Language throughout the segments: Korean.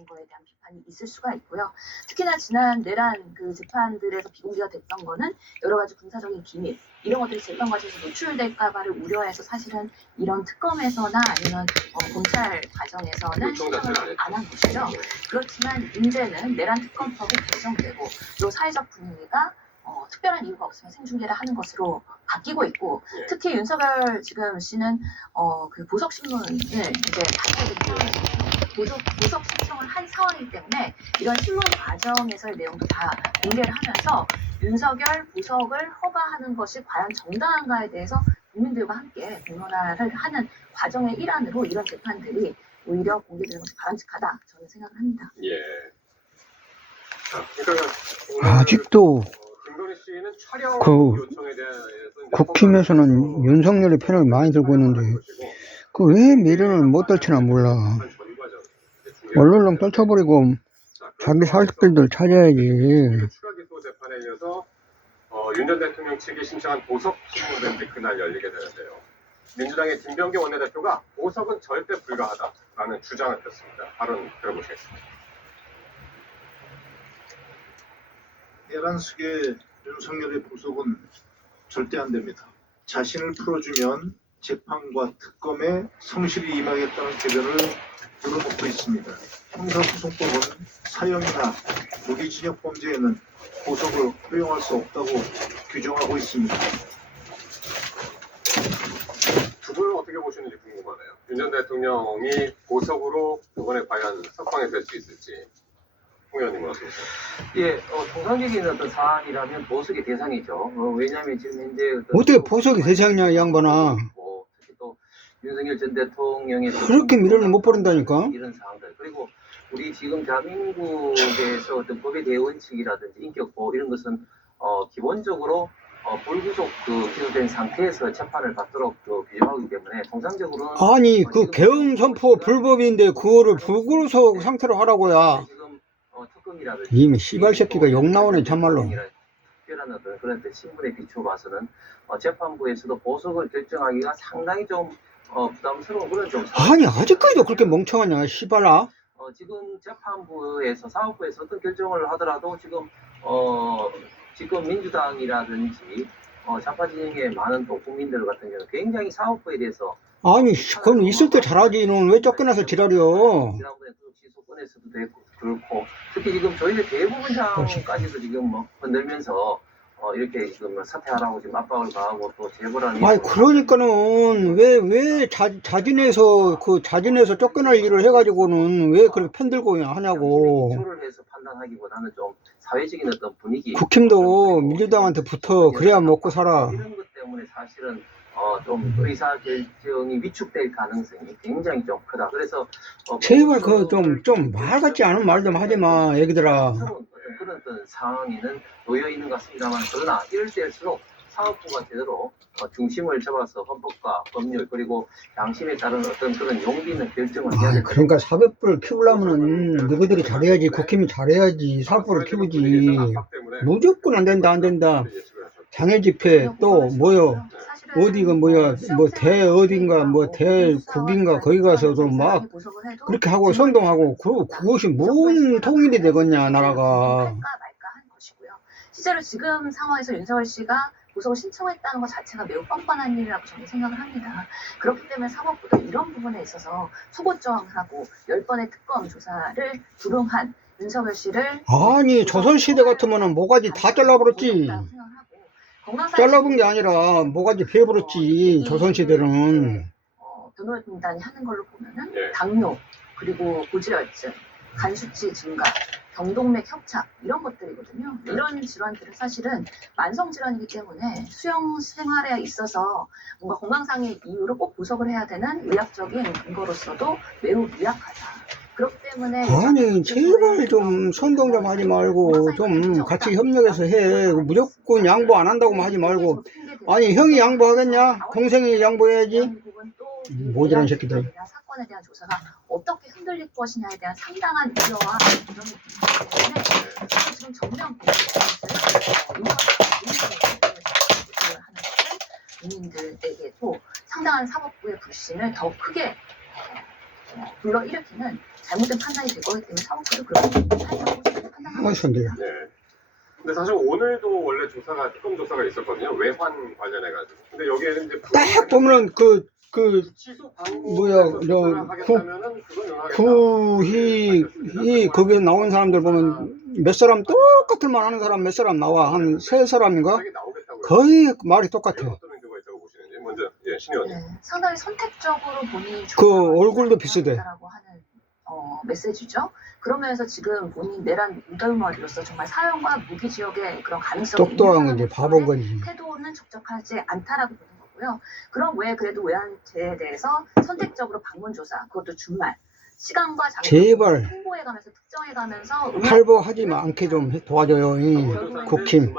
있다라는 거에 대한 비판이 있을 수가 있고요. 특히나 지난 내란 그 재판들에서 비공개가 됐던 거는 여러 가지 군사적인 기밀 이런 것들이 재판 과정에서 노출될까봐를 우려해서 사실은 이런 특검에서나 아니면 검찰 과정에서는 신청을 안 한 것이죠. 그렇지만 문제는 내란 특검법이 개정되고 또 사회적 분위기가 특별한 이유가 없으면 생중계를 하는 것으로 바뀌고 있고 특히 윤석열 지금 씨는 그 보석 신문을 이제 보석 신청을 한 상황이기 때문에 이런 신문 과정에서의 내용도 다 공개를 하면서 윤석열 보석을 허가하는 것이 과연 정당한가에 대해서 국민들과 함께 공론화를 하는 과정의 일환으로 이런 재판들이 오히려 공개되는 것이 바람직하다 저는 생각을 합니다. 예. 자, 그러니까 아직도 그 국힘에서는 윤석열의 편을 많이 들고 있는데 그 왜 미련을 못 떨치나 몰라. 얼른 떨쳐버리고 자기 사식들들 찾아야지. 추가 기소 재판에 이어서 윤 전 대통령 측이 신청한 보석 신문들이 그날 열리게 되는데요. 민주당의 김병기 원내대표가 보석은 절대 불가하다라는 주장을 폈습니다. 발언 들어보시겠습니다. 내란숙의 윤석열의 보석은 절대 안 됩니다. 자신을 풀어주면 재판과 특검에 성실히 임하겠다는 계변을 열어놓고 있습니다. 형사소송법은 사형이나 무기징역 범죄에는 보석을 허용할 수 없다고 규정하고 있습니다. 두 분은 어떻게 보시는지 궁금하네요. 윤 전 대통령이 보석으로 이번에 과연 석방이 될 수 있을지. 홍 의원님은 어떻게 보세요? 예, 통상적인 어떤 사안이라면 보석의 대상이죠. 왜냐하면 지금 현재 어떻게 보석이 대상이냐 이 양반아. 특히 또 윤석열 전 대통령의 그렇게 미련을 못 버린다니까. 이런 사항들 그리고 우리 지금 대한민국에서 어떤 법의 대원칙이라든지 인격보호 이런 것은 기본적으로 불구속 기소된 상태에서 재판을 받도록 규정하기 때문에 통상적으로는 아니 그 계엄 선포 불법인데 그거를 불구속 상태로 하라고야. 특검이라든지 이미 씨발 새끼가 욕 나오네 참말로. 특별한 어떤 그런 신분에 비춰봐서는 재판부에서도 보석을 결정하기가 상당히 좀 부담스러운 그런 좀 아니 아직까지도 그렇게 멍청하냐 씨발아. 지금 재판부에서 사법부에서 어떤 결정을 하더라도 지금 민주당이라든지 좌파 진영의 많은 또 국민들 같은 경우는 굉장히 사법부에 대해서 아니 그럼 있을 때 잘하지. 넌 왜 쫓겨나서 지랄이여. 지난번에 지소권에서도 그렇고 특히 지금 저희들 대부분 상까지도 지금 건들면서 이렇게 지금 사퇴하라고 지금 압박을 가하고 또 제보라는. 아니 그러니까는 왜 자진해서 쫓겨날 일을 해가지고는 왜 그렇게 편들고 하냐고. 기초를 해서 판단하기보다는 좀 사회적인 어떤 분위기. 국힘도 민주당한테 붙어 그래야 먹고 살아. 이런 것 때문에 사실은 좀 의사 결정이 위축될 가능성이 굉장히 좀 크다. 그래서 제발 그 좀 말 같지 않은 말 좀 하지 마 애기들아. 그런 어떤 상황에는 놓여 있는 것 같습니다만 그러나 이럴 때일수록 사법부가 제대로 중심을 잡아서 헌법과 법률 그리고 양심에 따른 어떤 그런 용기 있는 결정을 해야 된다. 그러니까 사법부를 키우려면은 너희들이 잘해야지. 국힘이 잘해야지 사법부를 키우지. 무조건 안 된다. 장애 집회 또 뭐요 어디가 뭐야 뭐 대 어딘가 뭐 대국인가 거기 가서 좀 막 그렇게 하고 선동하고 그것이 뭔 통일이 되겠냐 나라가. 실제로 지금 상황에서 윤석열 씨가 보석을 신청했다는 것 자체가 매우 뻔뻔한 일이라고 저는 생각을 합니다. 그렇기 때문에 사법부도 이런 부분에 있어서 소고정하고 10번의 특검 조사를 불응한 윤석열 씨를 아니 조선시대 같으면은 모가지 다 잘라버렸지. 잘라본 게 아니라 모가지 베어버렸지 조선시대는. 변호인단이 하는 걸로 보면은 당뇨 그리고 고지혈증, 간수치 증가, 경동맥 협착 이런 것들이거든요. 이런 질환들은 사실은 만성 질환이기 때문에 수용 생활에 있어서 뭔가 건강상의 이유로 꼭 보석을 해야 되는 의학적인 근거로서도 매우 미약하다. 그렇기 때문에 아니 제발 좀 선동 좀 하지 말고 좀 같이 협력해서 해. 무조건 양보 안 한다고 하지 말고. 아니 형이 양보하겠냐? 동생이 양보해야지. 모자란 새끼들. 사건에 대한 조사가 어떻게 흔들릴 것이냐에 대한 상당한 우려와 부담이 있기 때문에 지금 정면 국민들에게도 상당한 사법부의 불신을 더 크게 불러일으키는 잘못된 판단이 될 거기 때문에 사법부도 그렇게 살짝 판단하고 있습니다. 네. 근데 사실 오늘도 원래 특검 조사가 있었거든요. 외환 관련해가지고. 근데 여기에는 이제 딱 보면은 취소 뭐야, 거기에 나온 사람들 보면 몇 사람 똑같은 말 하는 사람 몇 사람 나와. 한 세 사람인가? 거의 말이 똑같아요. 어떤 의도가 있다고 보시는지 먼저 신 의원님. 네, 상당히 선택적으로 본인이 얼굴도 비슷해. 라고 하는 메시지죠. 그러면서 지금 본인 내란 무덜머리로서 정말 사형과 무기 지역의 그런 가능성이 똑똑한 건지 바본 건지. 태도는 적절하지 않다라고 보는 거고요. 그럼 왜 그래도 외환죄에 대해서 선택적으로 방문 조사, 그것도 주말 시간과 장소를 제발 홍보해가면서 특정해가면서 활보하지 않게 좀 도와줘요. 국힘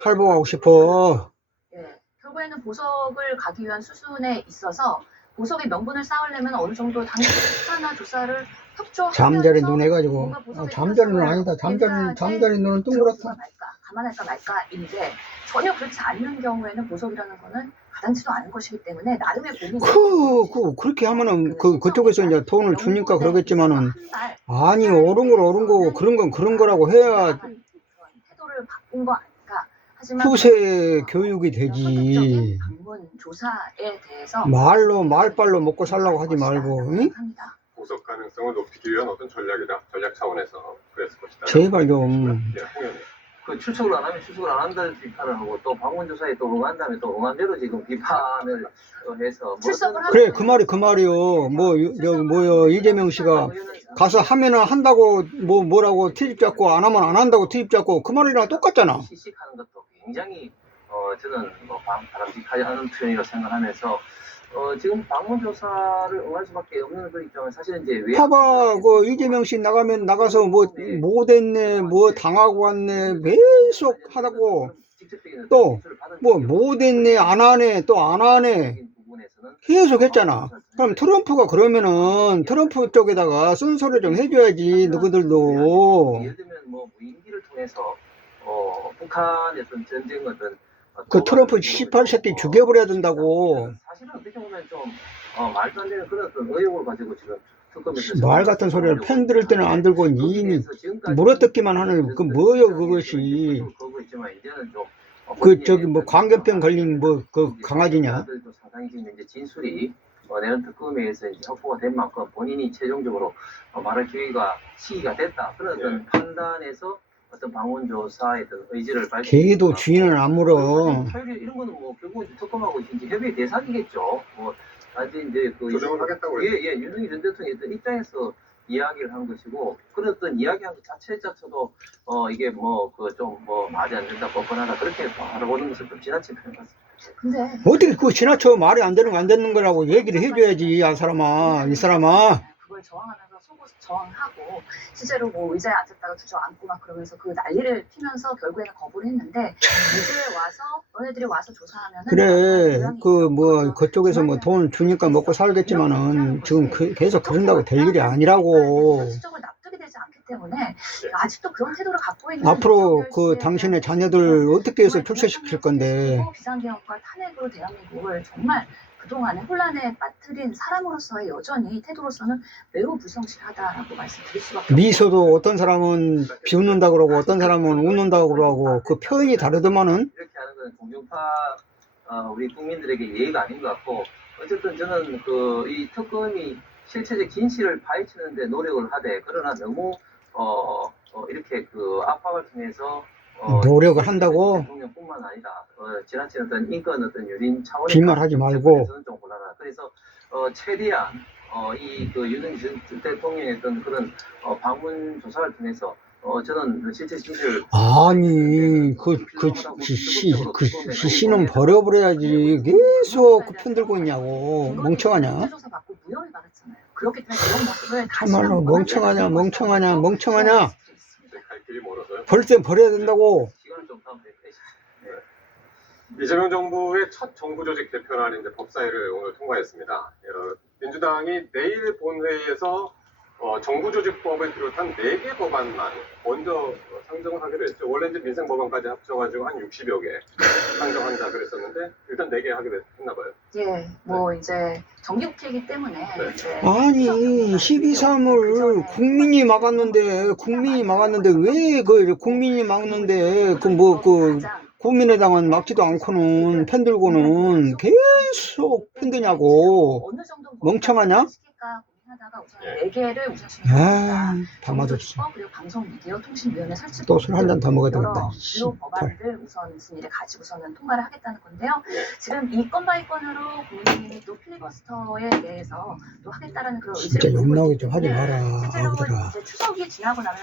활보하고 싶어. 예, 결국에는 보석을 가기 위한 수순에 있어서 보석의 명분을 쌓으려면 어느 정도 당시 수사나 조사를 협조하면서 잠자리 눈 해가지고 잠자리 눈 아니다. 잠자리 눈은 둥그렇다. 감안할까 말까인데 전혀 그렇지 않는 경우에는 보석이라는 거는 가당치도 않은 것이기 때문에 나름의 고민. 그렇게 하면은 그쪽에서 이제 돈을 주니까 그러겠지만은 아니 옳은 거 그런 건 그런 거라고 해야 태도를 바꾼 거 아닌가. 하지만 후세 교육이 되지. 방문 조사에 대해서 말빨로 먹고 살라고 하지 말고. 응? 보석 가능성을 높이기 위한 어떤 전략 차원에서 그랬을 것이다. 제발 좀. 네, 홍 의원님. 그 추측을 안 하면 추측을 안 한다는 비판을 하고 또 방문조사에 또 응한다면 또 응한대로 지금 비판을 해서 그래 그 말이요. 뭐요 이재명 씨가 가서 하면은 한다고 뭐라고 트집 잡고 안 하면 안 한다고 트집 잡고 그 말이랑 똑같잖아. 시식하는 것도 굉장히 저는 바람직하지 않은 표현이라고 생각하면서 지금 방문조사를 응할 수밖에 없는 그 입장은 사실은 이제 봐봐 이재명 씨 나가서 뭐 됐네 뭐 당하고 왔네 계속 하다고 또 뭐 됐네 안 하네 또 안 하네 계속 했잖아. 그럼 트럼프가 그러면은 트럼프 쪽에다가 쓴소리 좀 해줘야지 누구들도. 예를 들면 뭐 무인기를 통해서 북한의 어떤 전쟁이든 그 트럼프 18새끼 죽여버려야 된다고. 사실은 어떻게 보면 좀 말도 안 되는 그런 어떤 의혹을 가지고 지금 특검에서 말 같은 소리를 편 들을 때는 안 들고 이미 물어뜯기만 하는 그 뭐요 그것이. 광견병 걸린 그 강아지냐? 상당히 지금 이제 진술이 내란 특검에 의해서 이제 확보가 된 만큼 본인이 최종적으로 말할 시기가 됐다. 그런 어떤 판단에서 어떤 방문조사에 어떤 의지를 밝히고 걔도 주인을 안 물어. 이런 거는 뭐 결국은 특검하고 이제 협의 대상이겠죠. 아직 이제 조정을 하겠다고 윤석열 전 대통령의 어떤 입장에서 이야기를 한 것이고 그런 어떤 이야기한 것 자체도 이게 말이 안 된다, 뻔뻔하다 그렇게 바라보는 것을 좀 지나친 표현 같습니다. 근데 어떻게 그거 지나쳐 말이 안 되는 거 안 되는 거라고 얘기를 해줘야지 이 사람아. 그걸 저항하면서 속옷 저항하고 실제로 뭐 의자에 앉았다가 주저앉고 막 그러면서 그 난리를 피면서 결국에는 거부를 했는데 이제 와서 너네들이 와서 조사하면은 그래 그쪽에서 돈 주니까 먹고 살겠지만은 지금 계속 그런다고 될 일이 아니라고. 수적을 납득이 되지 않기 때문에 아직도 그런 태도를 갖고 있는 앞으로 당신의 자녀들 어떻게 해서 출세시킬 건데. 비상계엄과 탄핵으로 대한민국을 정말 그동안에 혼란에 빠뜨린 사람으로서의 여전히 태도로서는 매우 불성실하다라고 말씀드릴 수밖에 없습니다. 미소도 어떤 사람은 비웃는다 그러고 어떤 사람은 웃는다 그러고 그 표현이 다르더만은. 이렇게 하는 건 공정파 우리 국민들에게 예의가 아닌 것 같고 어쨌든 저는 이 특검이 실체적 진실을 파헤치는데 노력을 하되 그러나 너무 이렇게 압박을 통해서 노력을 한다고? 대통령뿐만 아니다. 지나친 어떤 인권 어떤 유린 차원의 빈말하지 말고. 좀 곤란하다. 그래서 최대한 윤석열 전 대통령의 어떤 그런 방문 조사를 통해서 저는 실체 진실을 아니 씨는 버려버려야지 계속 편들고 있냐고. 멍청하냐? 조사 받고 무혐의 받았잖아요. 그렇기 때문에 이런 모습을 참말로 멍청하냐. 갈 길이 멀어서요. 버릴 땐 버려야 된다고. 이재명 정부의 첫 정부 조직 개편안이 이제 법사위를 오늘 통과했습니다. 민주당이 내일 본회의에서 정부조직법을 비롯한 4개 법안만 먼저 상정 상정을 하기로 했죠. 원래 이제 민생법안까지 합쳐가지고 한 60여 개 상정한다 그랬었는데 일단 4개 하기로 했나 봐요. 예, 뭐 이제 정기국회이기 때문에 네. 이제 아니 12.3을 국민이 막았는데 왜 그 국민이 막는데 그 국민의당은 막지도 않고는 편들고는 계속 편드냐고. 어느 정도 멍청하냐? 시킬까 고민하다가 우선 예. 4개를 우선순위했습니다. 다 맞았어. 그리고 방송미디어통신위원회 설치 또 술 한 잔 더 먹어야 되겠다. 여러 주요 법안들 우선 순위를 가지고서는 통과를 하겠다는 건데요. 예. 지금 이 건 바이 건으로 국민의힘이 또 필리버스터에 대해서 또 하겠다는 그런 진짜 의지를 욕 보이고 나오게 있기 좀 하지 때문에 마라. 실제로 아들아. 이제 추석이 지나고 나면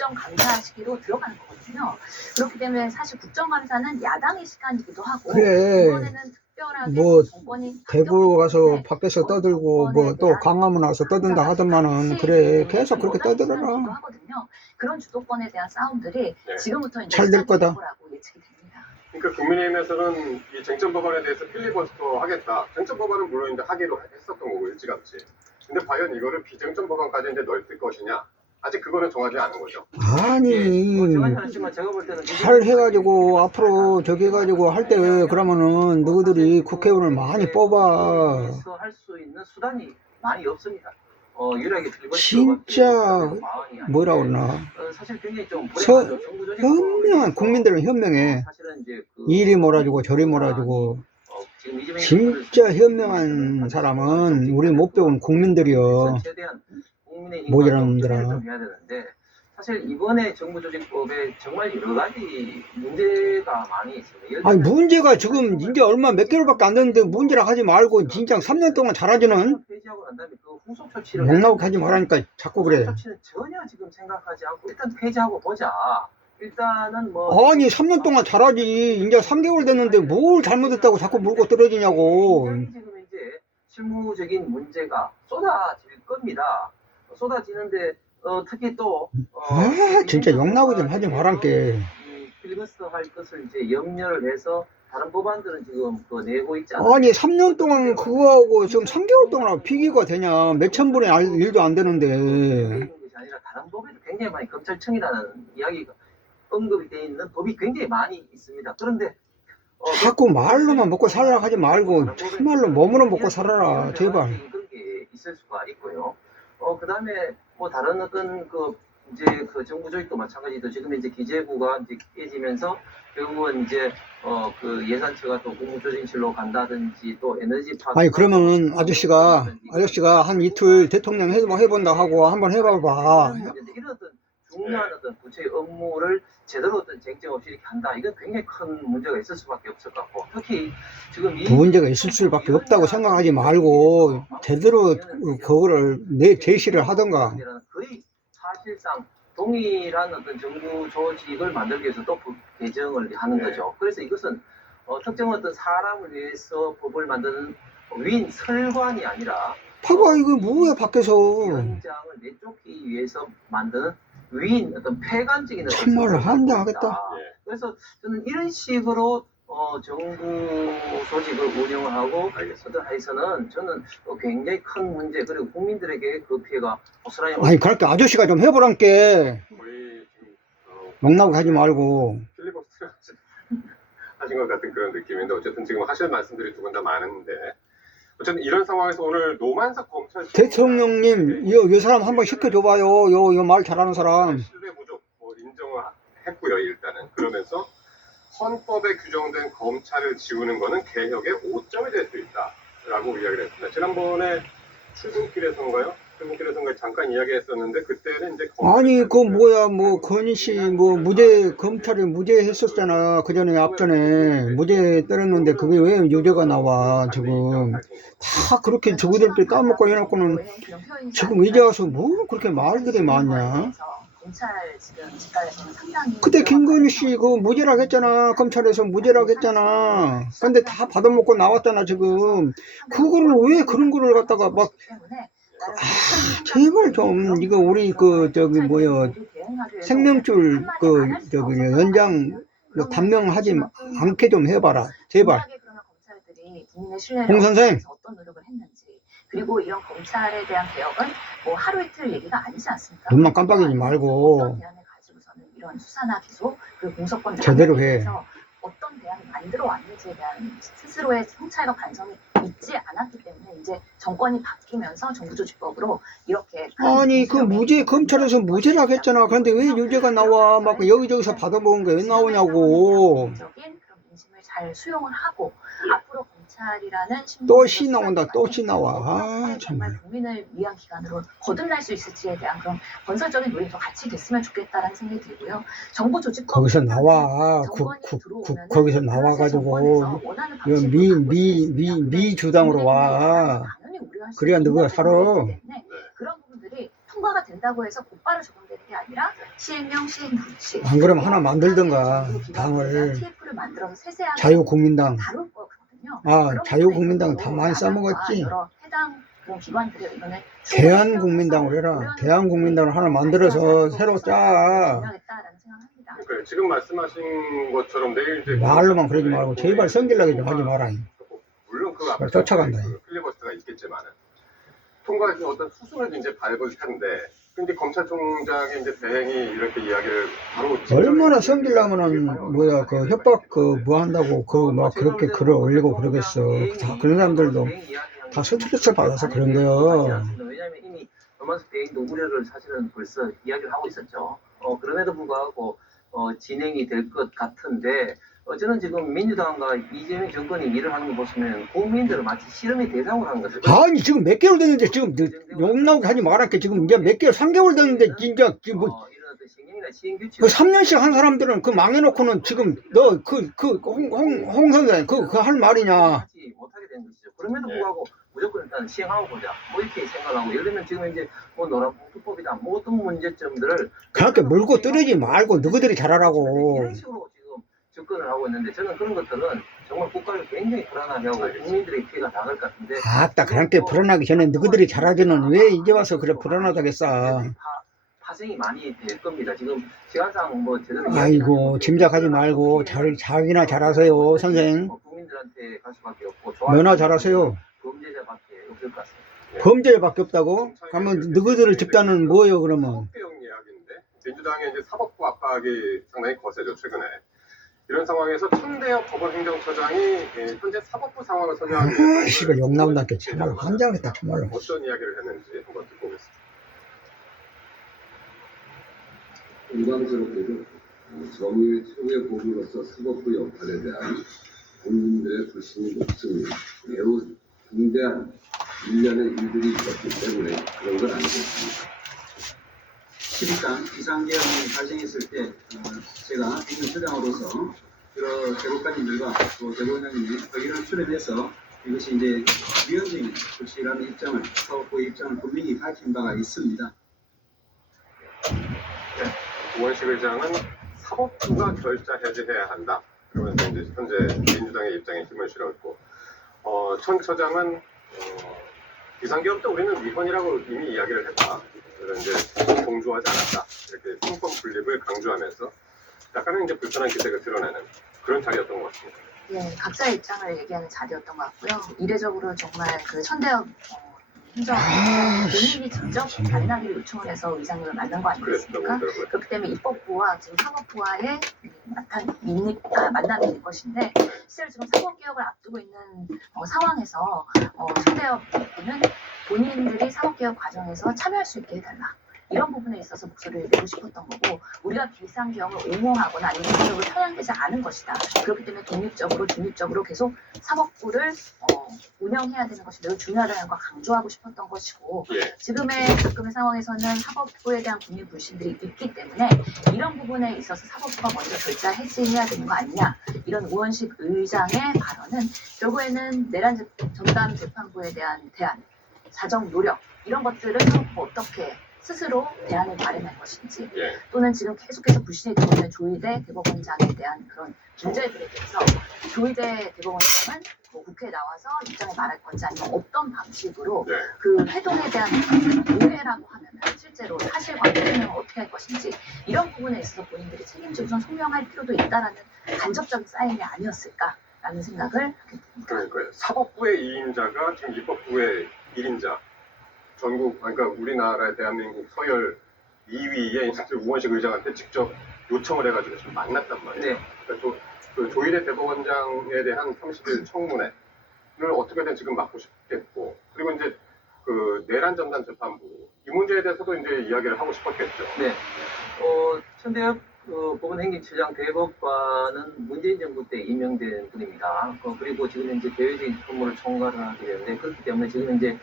국정감사 시기로 들어가는 거거든요. 그렇기 때문에 사실 국정감사는 야당의 시간이기도 하고 그래. 이번에는 특별하게 뭐 정권이 대구 가서 바뀌었기 밖에서 때문에 떠들고 뭐 정권에 또 대한 강화문 와서 떠든다 하더만은 그래 계속 그렇게 떠들어라. 하거든요. 그런 주도권에 대한 싸움들이 네. 지금부터 이제 잘될 시작이 거다. 될 거라고 예측이 됩니다. 그러니까 국민의힘에서는 이 쟁점 법안에 대해서 필리버스터 하겠다. 쟁점 법안은 물론 이제 하기로 했었던 거고 일찌감치. 근데 과연 이거를 비쟁점 법안까지 이제 넓힐 것이냐? 아직 그거는 정하지 않은 거죠. 아니 뭐 정확히 않지만 제가 볼 때는 잘 해가지고 앞으로 저기 해가지고 할 때 그러면은 너희들이 국회의원을 많이 뽑아. 할수 있는 수단이 많이 없습니다. 유일하게 진짜 뭐라 그러나 사실 굉장히 좀 현명한 국민들은 현명해. 사실은 이제 이리 몰아주고 저리 몰아주고 지금 이재명 진짜 현명한 사람은 우리 못 배운 국민들이여. 최대한 국민의 모자란 힘을 놈들아. 좀 해야 되는데 사실 이번에 정부조직법에 정말 여러 가지 문제가 많이 있습니다. 예를 아니 들면 문제가 지금 이제 얼마 몇 개월밖에 안 됐는데 문제라 하지 말고 진짜 3년 동안 잘하지는 폐지하고 난 다음에 그 후속 조치를 욕나고 하지 말라니까 자꾸 그래. 후속 조치는 전혀 지금 생각하지 않고 일단 폐지하고 보자. 일단은 뭐 아니 3년 동안 잘하지 이제 3개월 됐는데 뭘 잘못했다고 자꾸 물고 떨어지냐고. 굉장히 지금 이제 실무적인 문제가 쏟아질 겁니다. 쏟아지는데 특히 또 진짜 욕나고 좀 하지 말란게. 필리버스터 할 것을 이제 염려를 해서 다른 법안들은 지금 그 내고 있지 않아요. 아니 3년 동안 그거하고 지금 3개월 동안 비교가 되냐. 몇천 분의 일도 안 되는데. 것이 아니라 다른 법에도 굉장히 많이 검찰청이라는 이야기가 언급이 되어 있는 법이 굉장히 많이 있습니다. 그런데 자꾸 말로만 먹고 살아라 하지 말고 참말로 몸으로 먹고 살아라 제발. 그런 게 있을 수가 있고요. 그 다음에 뭐 다른 어떤 그 이제 그 정부 조직도 마찬가지도 지금 이제 기재부가 이제 깨지면서 결국은 이제 그 예산처가 또 국무조정실로 간다든지 또 에너지 파 아니 그러면 아저씨가 한 이틀 대통령 해본다 하고 한번 해봐봐. 이런 어떤 중요한 어떤 구체의 업무를 제대로 어떤 쟁점 없이 이렇게 한다. 이건 굉장히 큰 문제가 있을 수밖에 없을 것 같고 특히 지금 이 문제가 있을 수밖에 없다고 생각하지 말고 제대로 그거를 제시를 하던가. 거의 사실상 동일한 어떤 정부 조직을 만들기 위해서 또 법 개정을 하는 거죠. 그래서 이것은 특정 어떤 사람을 위해서 법을 만드는 위인 설관이 아니라 봐봐 이거 뭐야 밖에서. 위원장을 내쫓기 위해서 만드는 위인 어떤 폐관적인 어떤 참말로 설관을 한다 갖고 있다. 하겠다. 그래서 저는 이런 식으로 정부 조직을 운영을 하고 어떤 하에서는 저는 굉장히 큰 문제 그리고 국민들에게 그 피해가 고스란히 아니 그렇게 아저씨가 좀 해보란께. 거의 지금 욕나고 하지 말고. 필리버스터 하신 것 같은 그런 느낌인데 어쨌든 지금 하실 말씀들이 두 분 다 많은데 어쨌든 이런 상황에서 오늘 노만석 검찰 대통령님 이 사람 한번 시켜줘봐요. 요 말 잘하는 사람. 신뢰 부족 인정을 했고요 일단은. 그러면서 헌법에 규정된 검찰을 지우는 것은 개혁의 오점이 될 수 있다라고 이야기를 했습니다. 지난번에 출근길에서인가요? 출근길에서인가 잠깐 이야기했었는데 그때는 이제 아니 그 뭐야 뭐 건희 뭐 무죄 검찰이 무죄 했었잖아. 그 전에 앞전에 무죄 때렸는데 그게 왜 유죄가 나와 지금. 다 그렇게 저기들끼리 까먹고 해놓고는 지금 이제 와서 뭐 그렇게 말들이 많냐. 검찰 지금 직관에서는 상당히 그때 김건희 씨 그 무죄라고 했잖아. 검찰에서 무죄라고 했잖아. 근데 다 받아먹고 나왔잖아 지금. 그거를 왜 그런 거를 갖다가 막 제발 좀 이거 우리 그 저기 뭐야 생명줄 그 저기 연장 단명하지 않게 좀 해봐라 제발. 홍 선생. 어떤 노력을 했는지 그리고 이런 검찰에 대한 개혁은 뭐 하루 이틀 얘기가 아니지 않습니까? 눈만 깜빡이지 말고. 어떤 대안을 가지고서는 이런 수사나 기소 그리고 공소권 제대로 해. 대해서 어떤 대안을 만들어 왔는지에 대한 스스로의 성찰과 반성이 있지 않았기 때문에 이제 정권이 바뀌면서 정부조직법으로 이렇게 아니 그 무죄 검찰에서 무죄라고 했잖아. 그런데 왜 유죄가 나와? 막 여기저기서 받아먹은 게 왜 나오냐고. 적인 그런 민심을 잘 수용을 하고 앞으로 검찰이라는 또 씨 나온다. 또 씨 나와. 아 정말 정말. 국민을 위한 기관으로 거듭날 수 있을지에 대한 그런 건설적인 논의도 같이 됐으면 좋겠다라는 생각이 들고요. 정부 조직 거기서 나와. 거기서 나와가지고 미 주당으로 와. 그래야 너가 살아. 그런 부분들이 통과가 된다고 해서 곧바로 적용되는 게 아니라 시행령, 시행규칙. 안 그러면 하나 만들든가 당을. TF를 만들어서 세세하게 자유국민당. 다룰 거거든요. 아 자유국민당은 다 많이 써먹었지. 여러 해당 그런 기관들의 의견을 대한국민당을 해라. 대한국민당을 하나 만들어서 새로 짜. 그러니까 지금 말씀하신 것처럼 내일 이제 말로만 그러지 말고 제발 성질나게 좀 하지 마라. 물론 그 앞에 쫓아간다. 필리버스터가 있겠지만은 통과해서 어떤 수순을 이제 밟을 텐데 근데 검찰총장의 이제 대행이 이렇게 이야기를 바로 얼마나 성질나면은 뭐야 그 협박 그 뭐 한다고 그 막 그렇게 글을 올리고 그러겠어. 다 그런 사람들도 다 스트레스 받아서 그런 거야. 왜냐하면 이미 노만석 대행도 우려를 사실은 벌써 이야기를 하고 있었죠. 그럼에도 불구하고 진행이 될 것 같은데 저는 지금 민주당과 이재명 정권이 일을 하는 거 보시면 국민들을 마치 실험의 대상으로 하는 거죠. 아니 지금 몇 개월 됐는데 지금 욕 나오게 하지 말았게 지금 이제 몇 개월 3개월 됐는데 진짜 지금 뭐 이런 어떤 시행령이나 시행규칙 그 3년씩 한 사람들은 그 망해놓고는 지금 너 홍성대 그 할 말이냐. 하지 못하게 된 것이죠. 그럼에도 불구하고 무조건 일단 시행하고 보자. 뭐 이렇게 생각하고 예를 들면 지금 이제 뭐 노란봉투법이다 모든 문제점들을 그렇게 물고 떨어지 말고 너희들이 잘하라고. 이런 식으로 지금 접근을 하고 있는데 저는 그런 것들은 정말 국가를 굉장히 불안하게 하고 국민들의 피해가 닿을 것 같은데 아따 그렇게 불안하기 전에 너희들이 잘하지는 왜 이제 와서 그래 불안하다겠어. 파생이 많이 될 겁니다. 지금 시간상 뭐 제대로 아이고 짐작하지 말고 자기나 잘하세요 선생. 국민들한테 갈 수밖에 없고 너나 잘하세요. 범죄자밖에 없을 것 같습니다. 범죄밖에 없다고? 그러면 너희들 집단은 뭐예요 그러면? 사법개혁 이야기인데 민주당의 이제 사법부 압박이 상당히 거세죠 최근에. 이런 상황에서 천대엽 법원행정처장이 현재 사법부 상황을 설명하기 위해서 씨발 욕 나온다니까 정말 환장했다 정말로. 어떤 이야기를 했는지 한번 듣고 오겠습니다. 일방스럽게도 정의의 최후의 보루로서 사법부 역할에 대한 국민들의 불신이 높습니다. 매우 중대한 일련의 일들이 있었기 때문에 그런 건 아니겠습니다. 12단 비상계엄이 발생했을 때 제가 행정처장으로서 여러 대법관님들과 또 대법원장님이 의견을 수렴해서 이것이 이제 위헌적인 조치라는 입장을 사법부의 입장을 분명히 밝힌 바가 있습니다. 우원식 의장은 사법부가 결자 해제해야 한다. 그러면서 이제 현재 민주당의 입장에 힘을 실었고, 천 처장은 비상계엄 때 우리는 위헌이라고 이미 이야기를 했다. 그래서 이제 공조하지 않았다. 이렇게 상권 분립을 강조하면서 약간은 이제 불편한 기색을 드러내는 그런 자리였던 것 같습니다. 예, 각자의 입장을 얘기하는 자리였던 것 같고요. 이례적으로 정말 그 천대엽 행정 본인이 직접 만나기를 요청을 해서 의장님을 만난 거 아니겠습니까? 그렇기 때문에 입법부와 지금 사법부와의 만남이 될 것인데 실제로 지금 사법개혁을 앞두고 있는 상황에서 천대엽 대표는 본인들이 사법개혁 과정에서 참여할 수 있게 해달라. 이런 부분에 있어서 목소리를 내고 싶었던 거고 우리가 비상계엄을 옹호하거나 아니면 적으로 편향되지 않은 것이다. 그렇기 때문에 독립적으로 중립적으로 계속 사법부를 운영해야 되는 것이 매우 중요하다는 걸 강조하고 싶었던 것이고 지금의 가끔의 상황에서는 사법부에 대한 국민 불신들이 있기 때문에 이런 부분에 있어서 사법부가 먼저 결자 해지해야 되는 거 아니냐 이런 우원식 의장의 발언은 결국에는 내란 전담 재판부에 대한 대안, 사정 노력 이런 것들을 사법부가 어떻게 스스로 대안을 마련할 것인지 또는 지금 계속해서 불신이 되고 있는 조희대 대법원장에 대한 그런 문제들에 대해서 조희대 대법원장은 뭐 국회에 나와서 입장을 말할 건지 아니면 어떤 방식으로 그 회동에 대한 오해라고 하면은 실제로 사실관계 설명을 어떻게 할 것인지 이런 부분에 있어서 본인들이 책임지고 우선 소명할 필요도 있다라는 간접적인 사인이 아니었을까라는 생각을 하게 됩니다. 그러니까요. 사법부의 2인자가 지금 입법부의 1인자. 전국, 그러니까 우리나라의 대한민국 서열 2위에 이제 우원식 의장한테 직접 요청을 해가지고 지금 만났단 말이에요. 네. 그러니까 그 조희대 대법원장에 대한 30일 청문회를 어떻게든 지금 막고 싶겠고, 그리고 이제 그 내란 전담 재판부 이 문제에 대해서도 이제 이야기를 하고 싶었겠죠. 네. 천대엽 법원행정처장 대법관은 문재인 정부 때 임명된 분입니다. 그리고 지금 현재 대외적인 업무를 총괄을 하게 되는데, 그렇기 때문에 지금 현재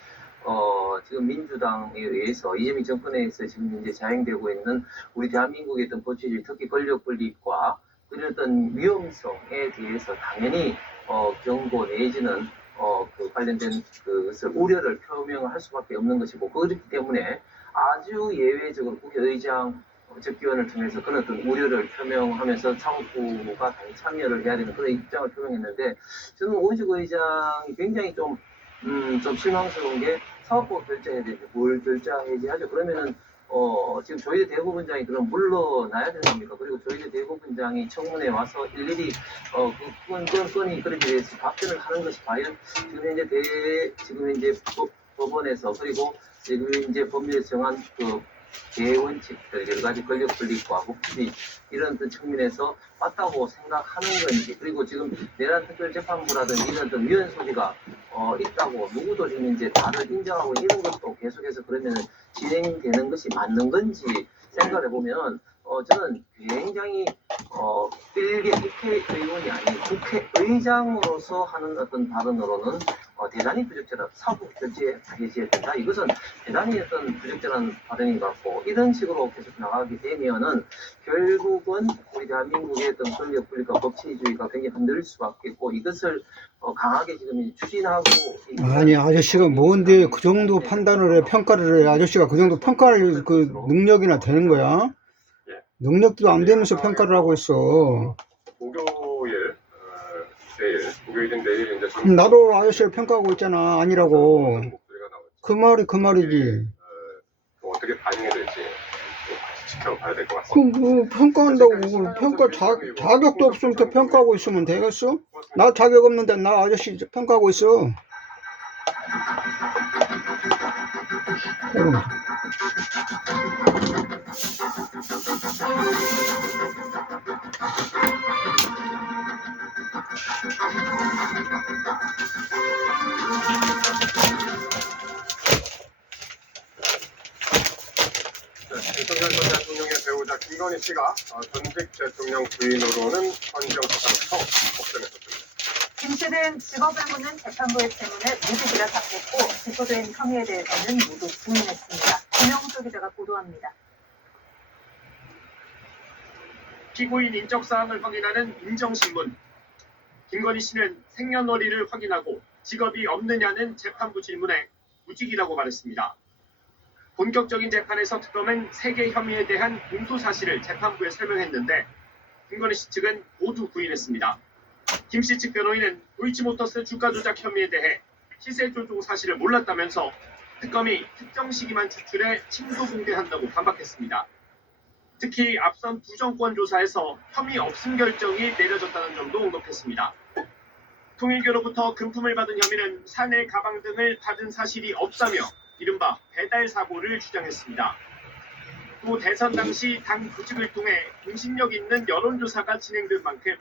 지금 민주당에 의해서 이재명 정권에 의해서 지금 현재 자행되고 있는 우리 대한민국의 어떤 법치주의, 특히 권력 분립과 그런 어떤 위험성에 대해서 당연히 경고 내지는 그 관련된 그것을 우려를 표명할 수밖에 없는 것이고, 그렇기 때문에 아주 예외적으로 국회의장 접기원을 통해서 그런 어떤 우려를 표명하면서 사법부가 당연히 참여를 해야 되는 그런 입장을 표명했는데, 저는 우원식 의장이 굉장히 좀 실망스러운 게 사법부가 결정해야 되는데 뭘 결정해야지 하죠. 그러면은 지금 조희대 대법원장이 그럼 물러나야 되는 겁니까? 그리고 조희대 대법원장이 청문회에 와서 일일이 그 건이 그렇게 대해서 답변을 하는 것이 과연 지금 현재 법원에서, 그리고 지금 이제 법률에서 정한 그 대원칙들, 여러 가지 권력 분립과 법주의 이런 어떤 측면에서 맞다고 생각하는 건지, 그리고 지금 내란 특별재판부라든지 이런 어떤 위헌 소지가 있다고 누구도 지금 이제 다들 인정하고 이런 것도 계속해서 그러면 진행되는 것이 맞는 건지 생각해 보면 저는 굉장히 일개 국회의원이 아닌 국회의장으로서 하는 어떤 발언으로는 대단히 부적절한, 사법 결재해야 된다. 이것은 대단히 어떤 부적절한 발언인 것 같고, 이런 식으로 계속 나가게 되면은 결국은 우리 대한민국의 어떤 권력 분립과 법치주의가 굉장히 흔들릴 수밖에 없고, 이것을 강하게 지금 추진하고 있는. 아니, 아저씨가 뭔데 그 정도 판단을 해, 평가를 해. 아저씨가 그 정도 평가할 그 능력이나 되는 거야? 능력도 안 되면서 평가를 하고 있어. 목요일, 목요일인 내일 이제 그럼 나도 아저씨를 평가하고 있잖아. 아니라고. 목소리가 나오죠. 그 말이지. 또 어떻게 반영이 될지 또 같이 지켜봐야 될 것 같습니다. 그 평가한다고 평가 자격도 없으면 또 평가하고 있으면 되겠어? 나 자격 없는데 나 아저씨 평가하고 있어. 윤석열 전 대통령의 배우자 김건희 씨가 전직 대통령 부인으로는 헌정사상 처음 복선했었습니다. 김 씨는 직업을 묻는 재판부의 질문에 무지개를 답했고, 기소된 혐의에 대해서는 모두 부인했습니다. 김영수 기자가 보도합니다. 피고인 인적사항을 확인하는 인정신문. 김건희 씨는 생년월일을 확인하고 직업이 없느냐는 재판부 질문에 무직이라고 말했습니다. 본격적인 재판에서 특검은 3개 혐의에 대한 공소사실을 재판부에 설명했는데, 김건희 씨 측은 모두 부인했습니다. 김 씨 측 변호인은 도이치모터스 주가 조작 혐의에 대해 시세 조종 사실을 몰랐다면서 특검이 특정 시기만 추출해 침도 공개한다고 반박했습니다. 특히 앞선 부정권 조사에서 혐의 없음 결정이 내려졌다는 점도 언급했습니다. 통일교로부터 금품을 받은 혐의는 사내 가방 등을 받은 사실이 없다며 이른바 배달 사고를 주장했습니다. 또 대선 당시 당 조직을 통해 공신력 있는 여론조사가 진행된 만큼